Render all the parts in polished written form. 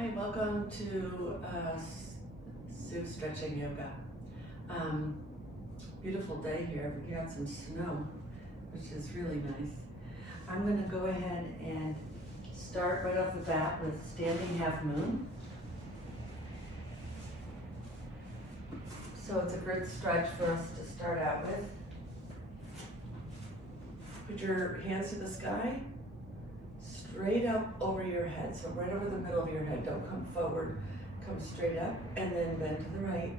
Hi, welcome to Sue Stretching Yoga. Beautiful day here. We got some snow, which is really nice. I'm going to go ahead and start right off the bat with standing half moon. So it's a good stretch for us to start out with. Put your hands to the sky, straight up over your head, so right over the middle of your head. Don't come forward, come straight up, and then bend to the right.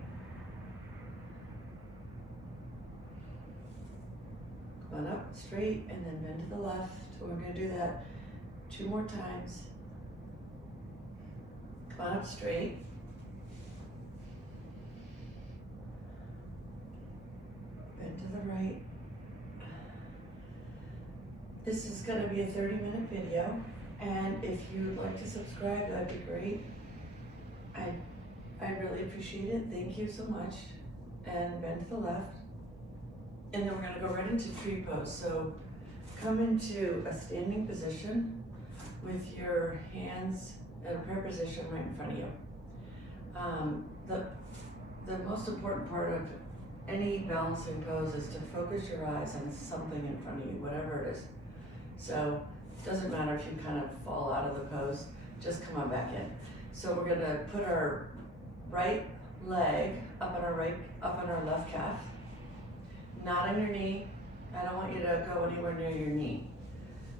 Come on up straight, and then bend to the left. We're going to do that 2 more times. Come on up straight. Bend to the right. This is going to be a 30-minute video, and if you'd like to subscribe, that'd be great. I really appreciate it. Thank you so much. And bend to the left. And then we're going to go right into tree pose. So come into a standing position with your hands at a prayer position right in front of you. The most important part of any balancing pose is to focus your eyes on something in front of you, whatever it is. So it doesn't matter if you kind of fall out of the pose, just come on back in. So we're gonna put our right leg up on our left calf, not on your knee. I don't want you to go anywhere near your knee.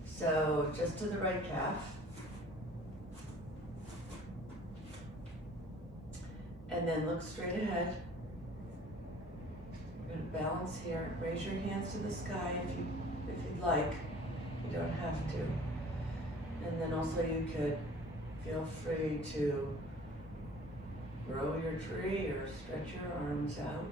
So just to the right calf. And then look straight ahead. We're gonna balance here. Raise your hands to the sky if you'd like. You don't have to. And then also you could feel free to grow your tree or stretch your arms out.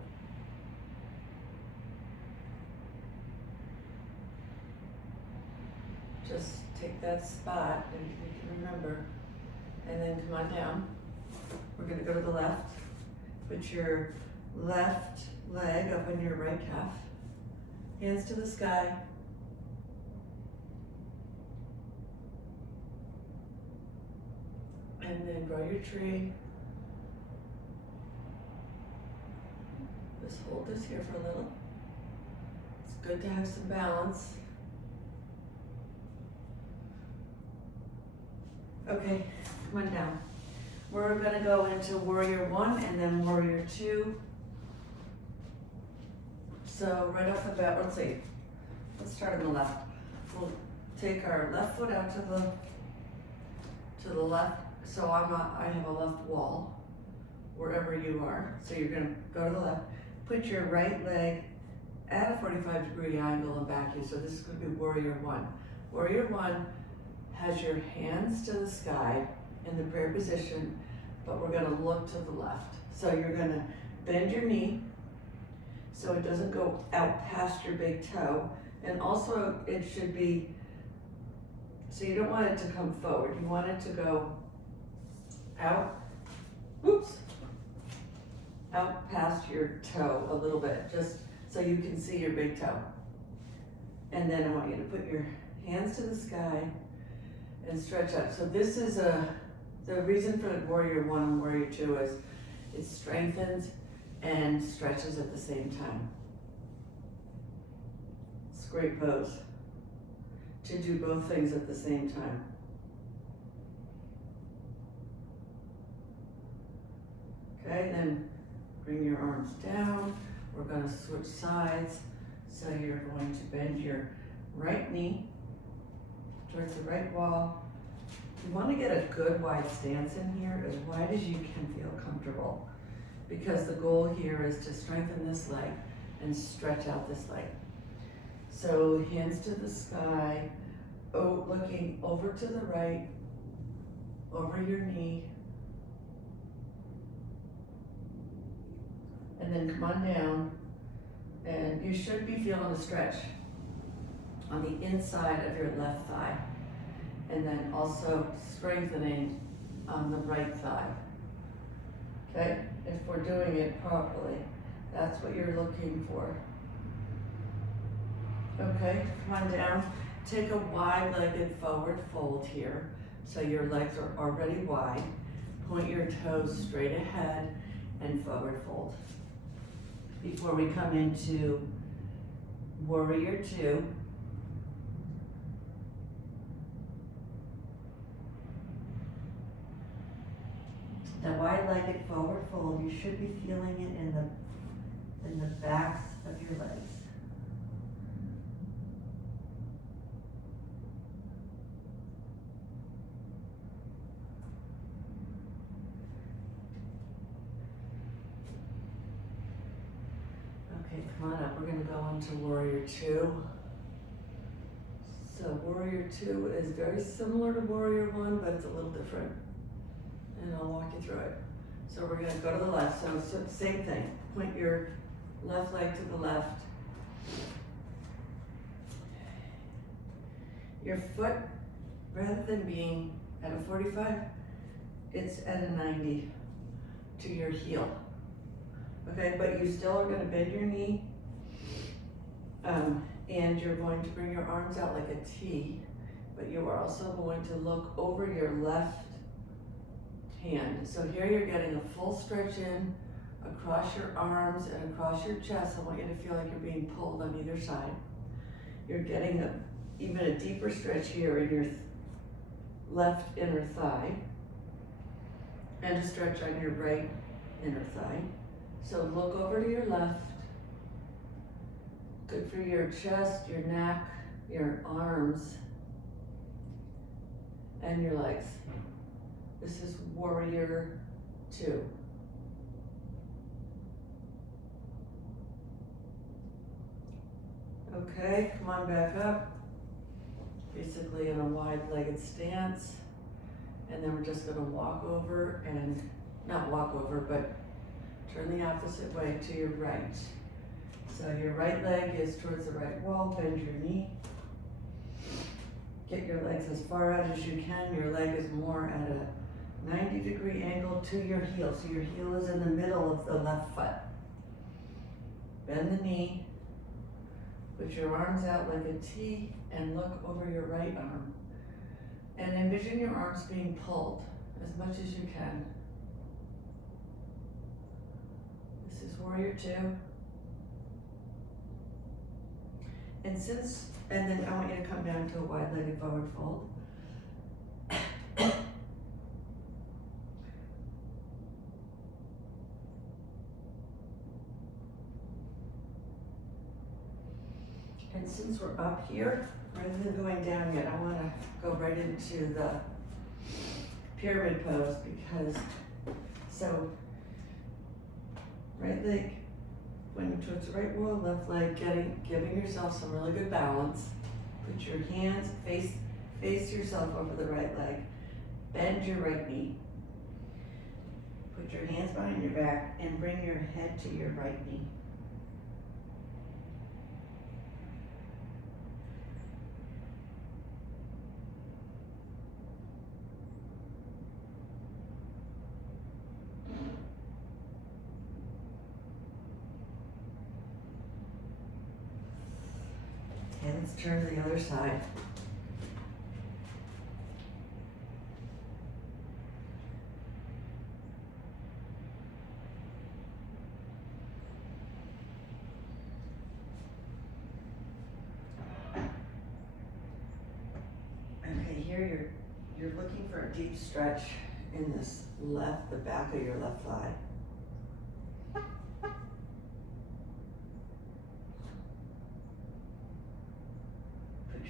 Just take that spot and you can remember. And then come on down. We're going to go to the left. Put your left leg up on your right calf. Hands to the sky. And then grow your tree. Just hold this here for a little. It's good to have some balance. Okay, come on down. We're gonna go into warrior 1 and then warrior 2. So right off the bat, let's start on the left. We'll take our left foot out to the left. So I have a left wall, wherever you are. So you're gonna go to the left. Put your right leg at a 45-degree angle and back you. So this is gonna be warrior 1. Warrior 1 has your hands to the sky in the prayer position, but we're gonna look to the left. So you're gonna bend your knee so it doesn't go out past your big toe. And also it should be, so you don't want it to come forward. You want it to go out, out past your toe a little bit, just so you can see your big toe. And then I want you to put your hands to the sky and stretch up. So this is the reason for the warrior 1 and warrior 2 is it strengthens and stretches at the same time. It's a great pose to do both things at the same time. Okay, then bring your arms down. We're going to switch sides. So you're going to bend your right knee towards the right wall. You want to get a good wide stance in here, as wide as you can feel comfortable, because the goal here is to strengthen this leg and stretch out this leg. So hands to the sky, looking over to the right, over your knee. And then come on down, and you should be feeling a stretch on the inside of your left thigh, and then also strengthening on the right thigh. Okay, if we're doing it properly, that's what you're looking for. Okay, come on down. Take a wide-legged forward fold here, so your legs are already wide. point your toes straight ahead and forward fold. Before we come into Warrior Two. The wide-legged forward fold, you should be feeling it in the backs of your legs. Okay, come on up. We're gonna go into Warrior Two. So Warrior Two is very similar to Warrior One, but it's a little different. And I'll walk you through it. So we're gonna go to the left, so same thing. Point your left leg to the left. Your foot, rather than being at a 45, it's at a 90 to your heel. Okay, but you still are gonna bend your knee, and you're going to bring your arms out like a T, but you are also going to look over your left hand. So here you're getting a full stretch in across your arms and across your chest. I want you to feel like you're being pulled on either side. You're getting even a deeper stretch here in your left inner thigh, and a stretch on your right inner thigh. So look over to your left. Good for your chest, your neck, your arms, and your legs. This is Warrior Two. Okay, come on back up. Basically in a wide-legged stance. And then we're just gonna walk over and, not walk over, but turn the opposite way to your right. So your right leg is towards the right wall, bend your knee. Get your legs as far out as you can. Your leg is more at a 90-degree angle to your heel. So your heel is in the middle of the left foot. Bend the knee. Put your arms out like a T and look over your right arm. And envision your arms being pulled as much as you can. This is Warrior Two. And then I want you to come down to a wide-legged forward fold. And since we're up here, rather than going down yet, I want to go right into the pyramid pose because, so right leg pointing towards the right wall, left leg giving yourself some really good balance. Put your hands, face yourself over the right leg. Bend your right knee. Put your hands behind your back and bring your head to your right knee. Okay, let's turn to the other side. Okay, here you're looking for a deep stretch in the back of your left thigh.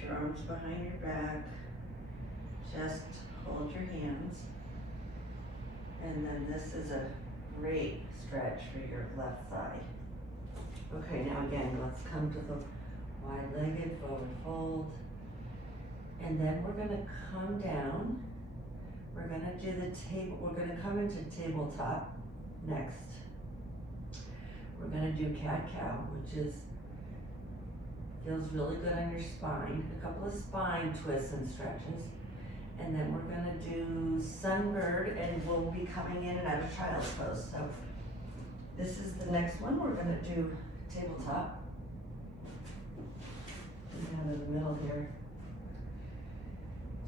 Your arms behind your back, just hold your hands, and then this is a great stretch for your left thigh. Okay, now again, let's come to the wide-legged forward fold, and then we're gonna come down. We're gonna do the table, we're gonna come into tabletop next. We're gonna do cat-cow, which feels really good on your spine. A couple of spine twists and stretches. And then we're gonna do sunbird, and we'll be coming in and out of child's pose. So this is the next one. We're gonna do tabletop. Down in the middle here.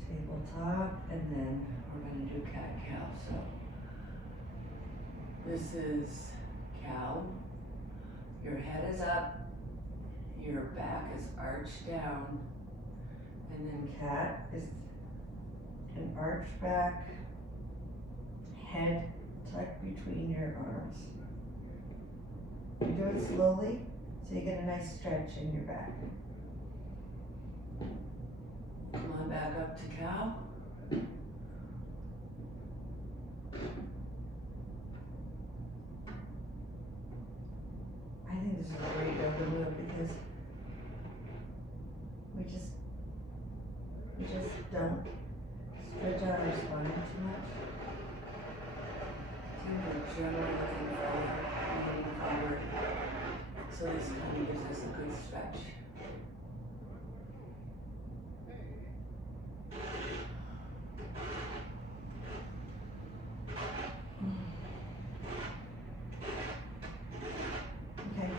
Tabletop, and then we're gonna do cat-cow. So This is cow. Your head is up, your back is arched down, and then cat is an arched back, head tucked between your arms. You do it slowly so you get a nice stretch in your back. Come on back up to cow. I think this is a great yoga move because we just don't stretch out our spine too much. So we're generally looking forward. So this kind of gives us a good stretch. Okay.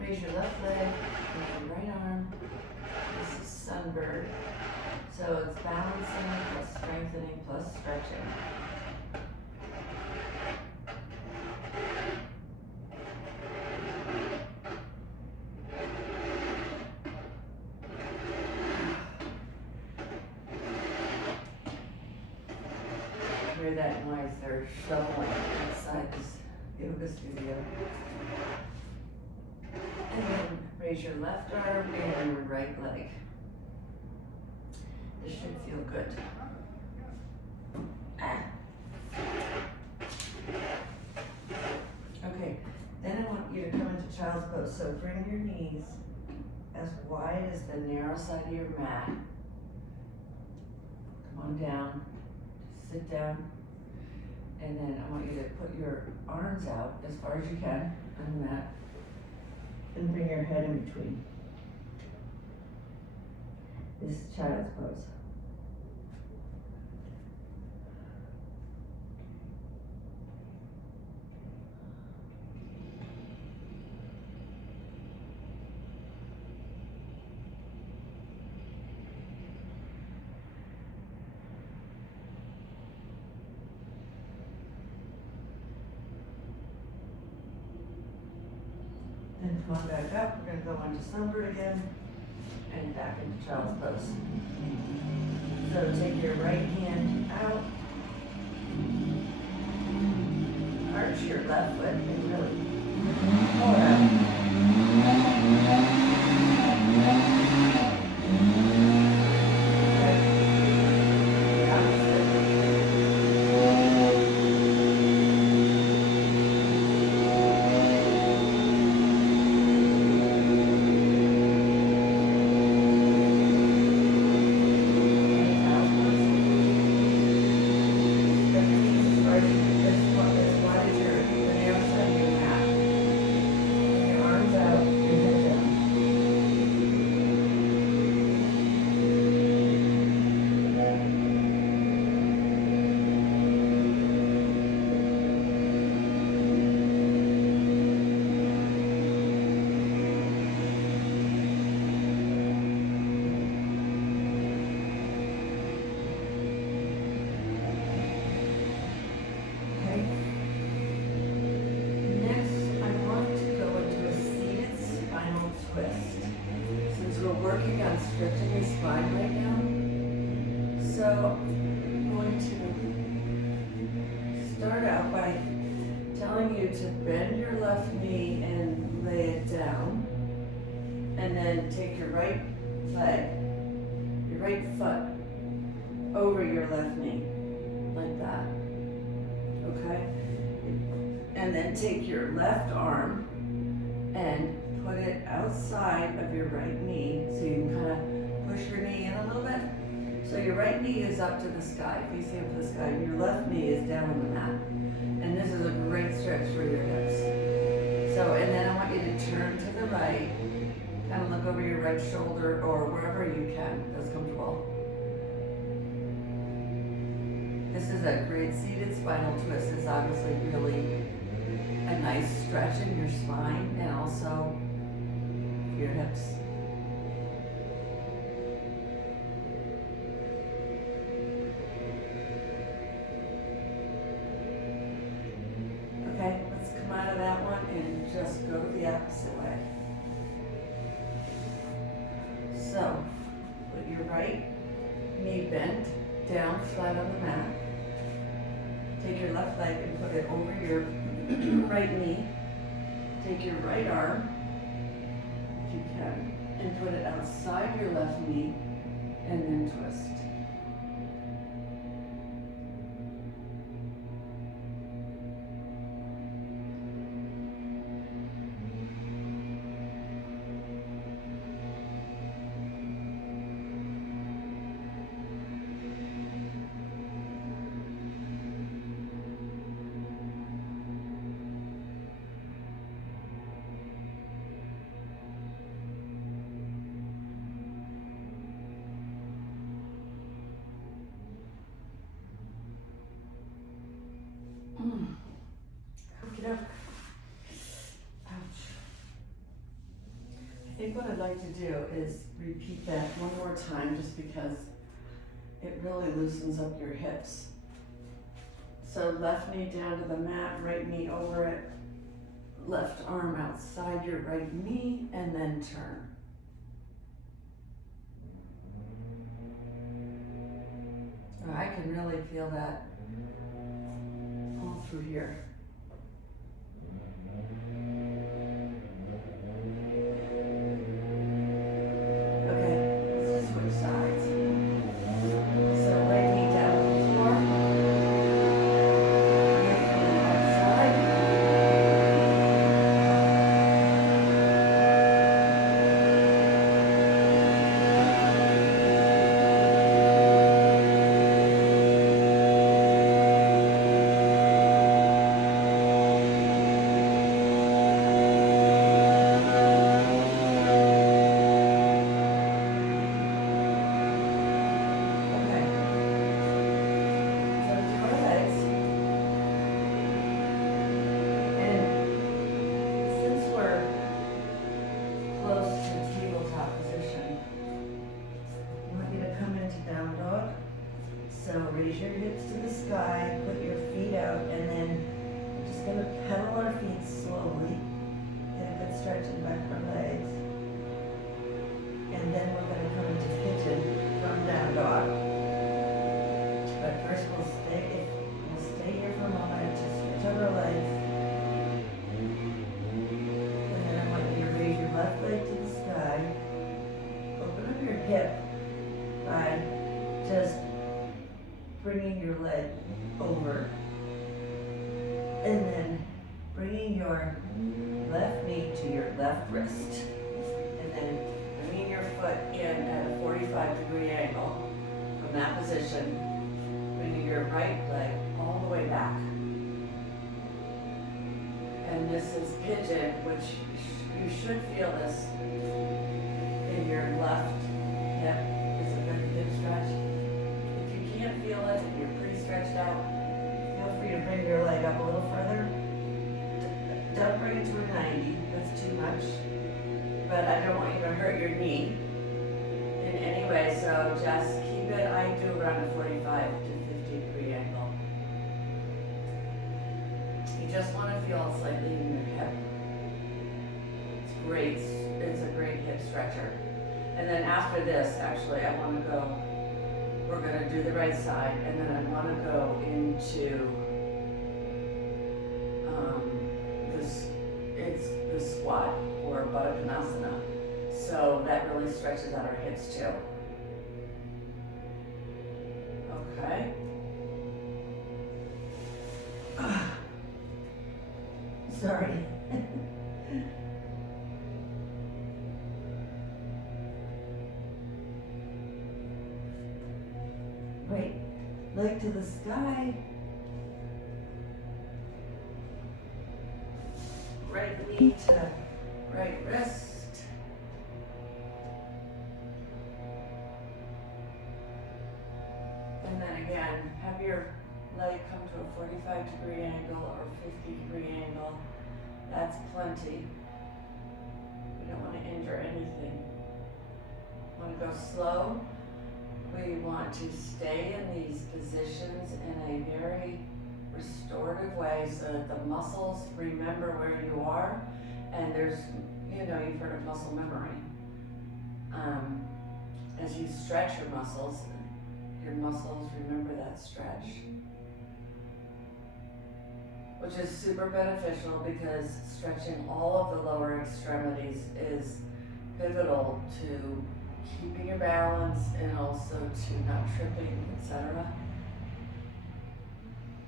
Raise your left leg, with your right arm. This is Sunbird. So it's balancing plus strengthening plus stretching. Hear that noise? They're shoveling outside this yoga studio. And then raise your left arm and your right leg. This should feel good. Okay, then I want you to come into child's pose. So bring your knees as wide as the narrow side of your mat. Come on down, just sit down. And then I want you to put your arms out as far as you can on the mat. And bring your head in between. This is child's pose. Then come on back up. We're going to go into Sunbird again and back into child's pose. So take your right hand out, arch your left foot and really pull it out. Working on stretching the spine right now. So I'm going to start out by telling you to bend your left knee and lay it down. And then take your right leg, your right foot over your left knee, like that. Okay? And then take your left arm and put it outside of your right knee, so you can kind of push your knee in a little bit. So your right knee is up to the sky, facing up to the sky, and your left knee is down on the mat. And this is a great stretch for your hips. So, and then I want you to turn to the right, kind of look over your right shoulder or wherever you can, that's comfortable. This is a great seated spinal twist. It's obviously really a nice stretch in your spine and also your hips. Take your left leg and put it over your right knee. Take your right arm, if you can, and put it outside your left knee, and then twist. Okey doke. Ouch. I think what I'd like to do is repeat that one more time just because it really loosens up your hips. So left knee down to the mat, right knee over it, left arm outside your right knee, and then turn. Oh, I can really feel that all through here. Okay, let's just switch sides. So right knee down to the floor. Lift on the left side. So raise your hips to the sky, put your feet out, and then we're just gonna pedal our feet slowly. Get a good stretch in the back of our legs. And then we're gonna come into pigeon from down dog. But first we'll stay here for a moment, just stretch out our legs. And then I want you to raise your left leg to the sky. Open up your hip by just bringing your leg over, and then bringing your left knee to your left wrist, and then bringing your foot in at a 45-degree angle from that position, bringing your right leg all the way back. And this is pigeon, which you should feel this in your left hip. Is a good hip stretch. Can't feel it and you're pretty stretched out, feel free to bring your leg up a little further. Don't bring it to a 90, that's too much. But I don't want you to hurt your knee in any way, so just keep it, I do around a 45 to 50-degree angle. You just want to feel it slightly in your hip. It's great, it's a great hip stretcher. And then after this, actually, I want to go, we're going to do the right side, and then I want to go into it's the squat or Baddha Konasana. So that really stretches out our hips too. Okay. Sorry. Right leg to the sky. Right knee to right wrist. And then again, have your leg come to a 45-degree angle or 50-degree angle. That's plenty. We don't want to injure anything. Want to go slow. We want to stay in these positions in a very restorative way so that the muscles remember where you are. And there's, you've heard of muscle memory. As you stretch your muscles remember that stretch. which is super beneficial because stretching all of the lower extremities is pivotal to keeping your balance and also to not tripping, etc.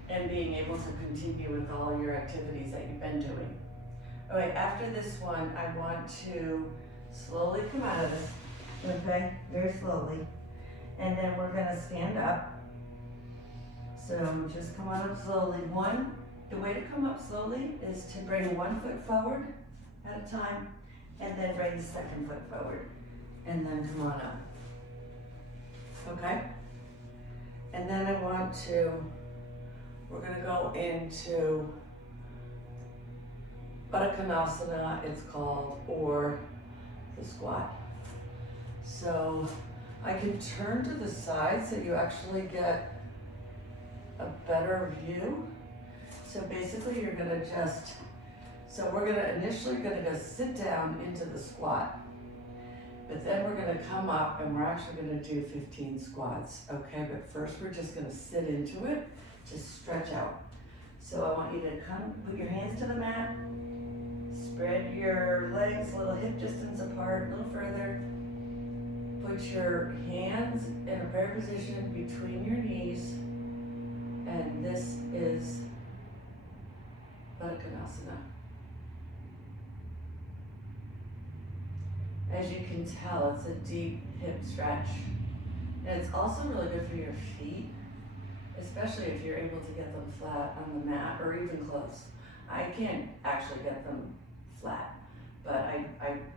And being able to continue with all your activities that you've been doing. Okay, after this one, I want to slowly come out of this, okay, very slowly. And then we're gonna stand up. So just come on up slowly. The way to come up slowly is to bring one foot forward at a time, and then bring the second foot forward, and then come on up. Okay? And then we're gonna go into Baddha Konasana, it's called, or the squat. So I can turn to the side so you actually get a better view. So basically you're gonna we're initially gonna go sit down into the squat, but then we're gonna come up and we're actually gonna do 15 squats, okay? But first we're just gonna sit into it, just stretch out. So I want you to put your hands to the mat, spread your legs a little hip distance apart, a little further. Put your hands in a prayer position between your knees, and this is Baddha Konasana. As you can tell, it's a deep hip stretch. And it's also really good for your feet, especially if you're able to get them flat on the mat or even close. I can't actually get them flat, but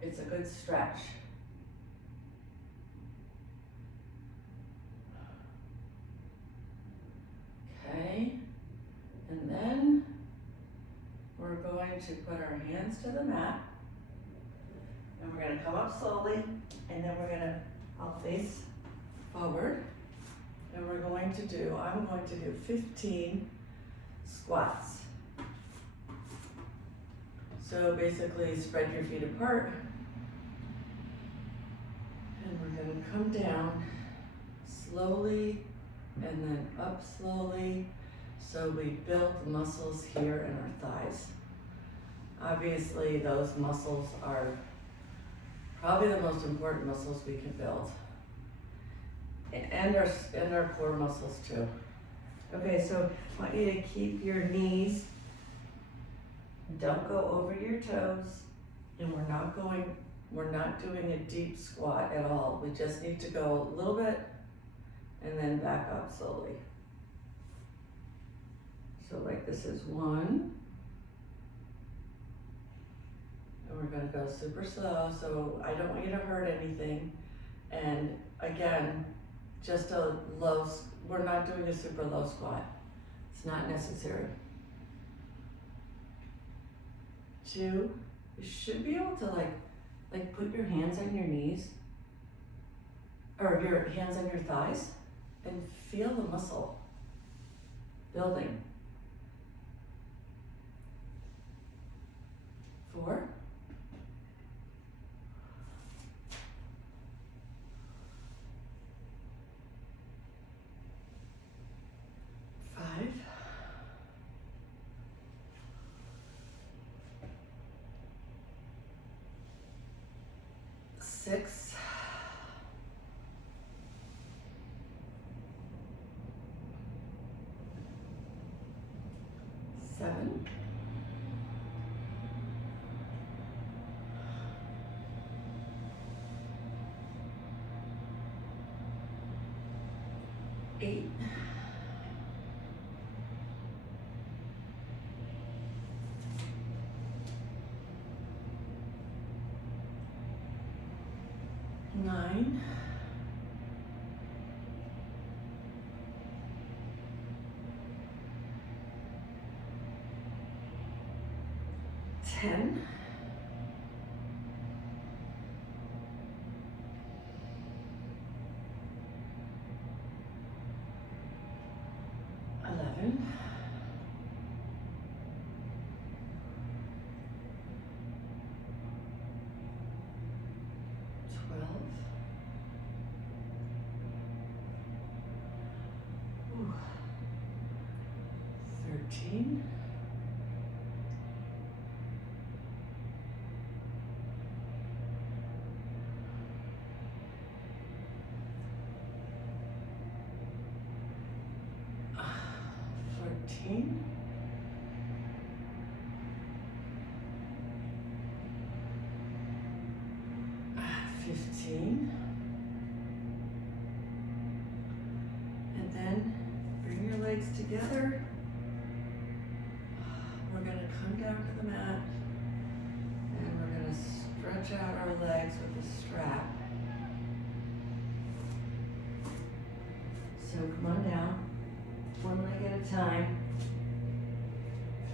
it's a good stretch. Okay, and then we're going to put our hands to the mat, and we're gonna come up slowly, and then I'll face forward, and I'm going to do 15 squats. So basically spread your feet apart, and we're gonna come down slowly and then up slowly, so we build the muscles here in our thighs. Obviously, those muscles are probably the most important muscles we can build, and our core muscles too. Okay, so I want you to keep your knees, don't go over your toes, and we're not doing a deep squat at all. We just need to go a little bit and then back up slowly. So like this is 1. And we're gonna go super slow, so I don't want you to hurt anything. And again, we're not doing a super low squat. It's not necessary. 2, you should be able to like put your hands on your knees, or your hands on your thighs, and feel the muscle building. 4. 5. 6. 7. 8. 9. 10. 11. 12. Ooh. 13. routine. And then bring your legs together. We're gonna come down to the mat and we're gonna stretch out our legs with a strap. So come on down, one leg at a time.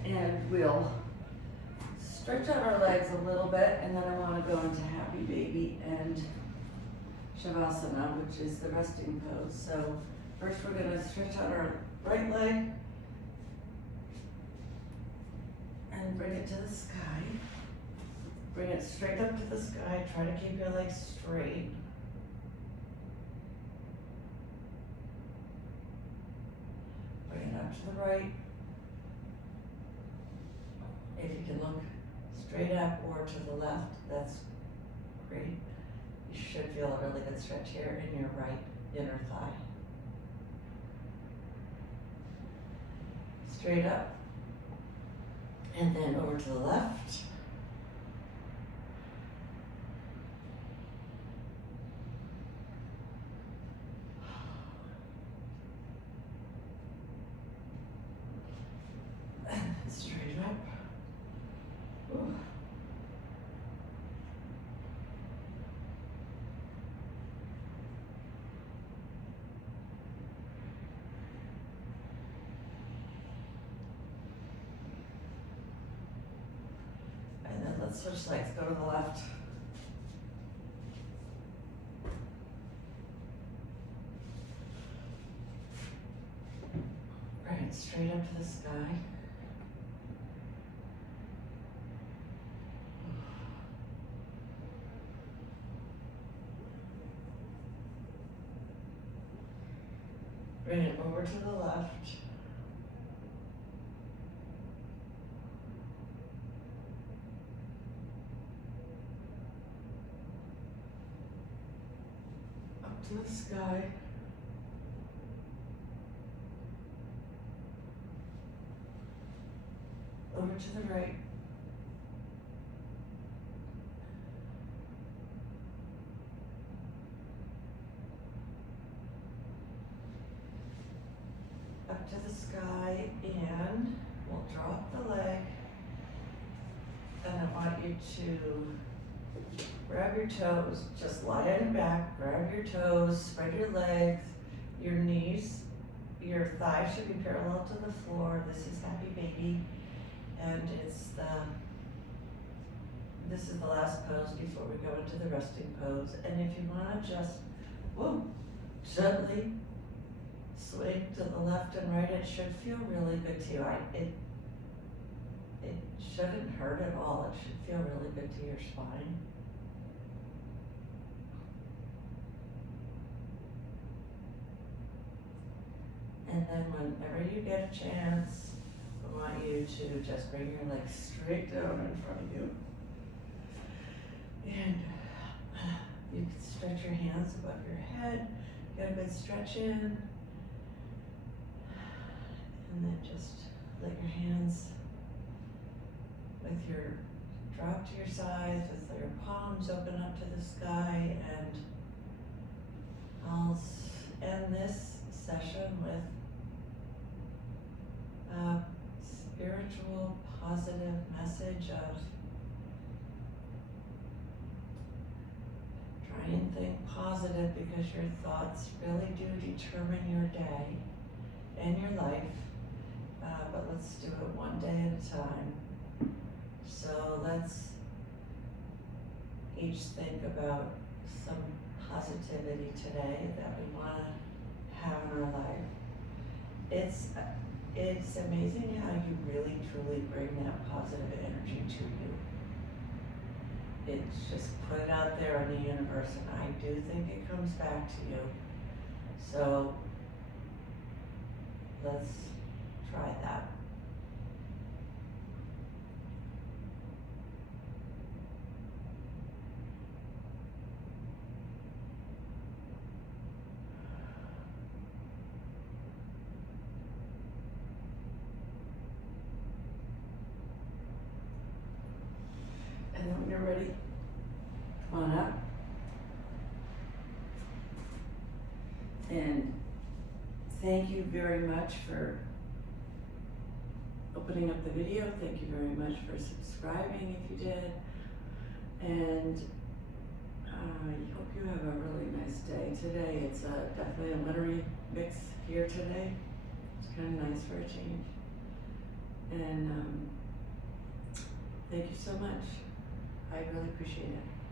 And we'll stretch out our legs a little bit, and then I want to go into Happy Baby and Shavasana, which is the resting pose. So first we're going to stretch out our right leg and bring it to the sky. Bring it straight up to the sky. Try to keep your legs straight. Bring it up to the right. If you can look straight up or to the left, that's great. You should feel a really good stretch here in your right inner thigh. Straight up, and then over to the left. Straight up. Ooh. And then let's switch legs, go to the left. Bring it straight up to the sky. Bring it over to the left. Up to the sky. Over to the right. Up to the sky, and we'll drop the leg. And I want you to grab your toes, just lie on your back, grab your toes, spread your legs, your knees, your thighs should be parallel to the floor. This is Happy Baby, and this is the last pose before we go into the resting pose. And if you wanna just, gently swing to the left and right, it should feel really good to you. It shouldn't hurt at all. It should feel really good to your spine. And then whenever you get a chance, I want you to just bring your legs straight down in front of you. And you can stretch your hands above your head, get a good stretch in. And then just let your hands drop to your sides with your palms open up to the sky, and I'll end this session with a spiritual positive message of try and think positive, because your thoughts really do determine your day and your life. But let's do it one day at a time. So let's each think about some positivity today that we want to have in our life. It's amazing how you really truly bring that positive energy to you. It's just put it out there in the universe, and I do think it comes back to you. So let's try that. And then when you're ready, come on up. thank you very much for opening up the video. Thank you very much for subscribing if you did. And I hope you have a really nice day today. It's definitely a wintry mix here today. It's kind of nice for a change. And thank you so much. I really appreciate it.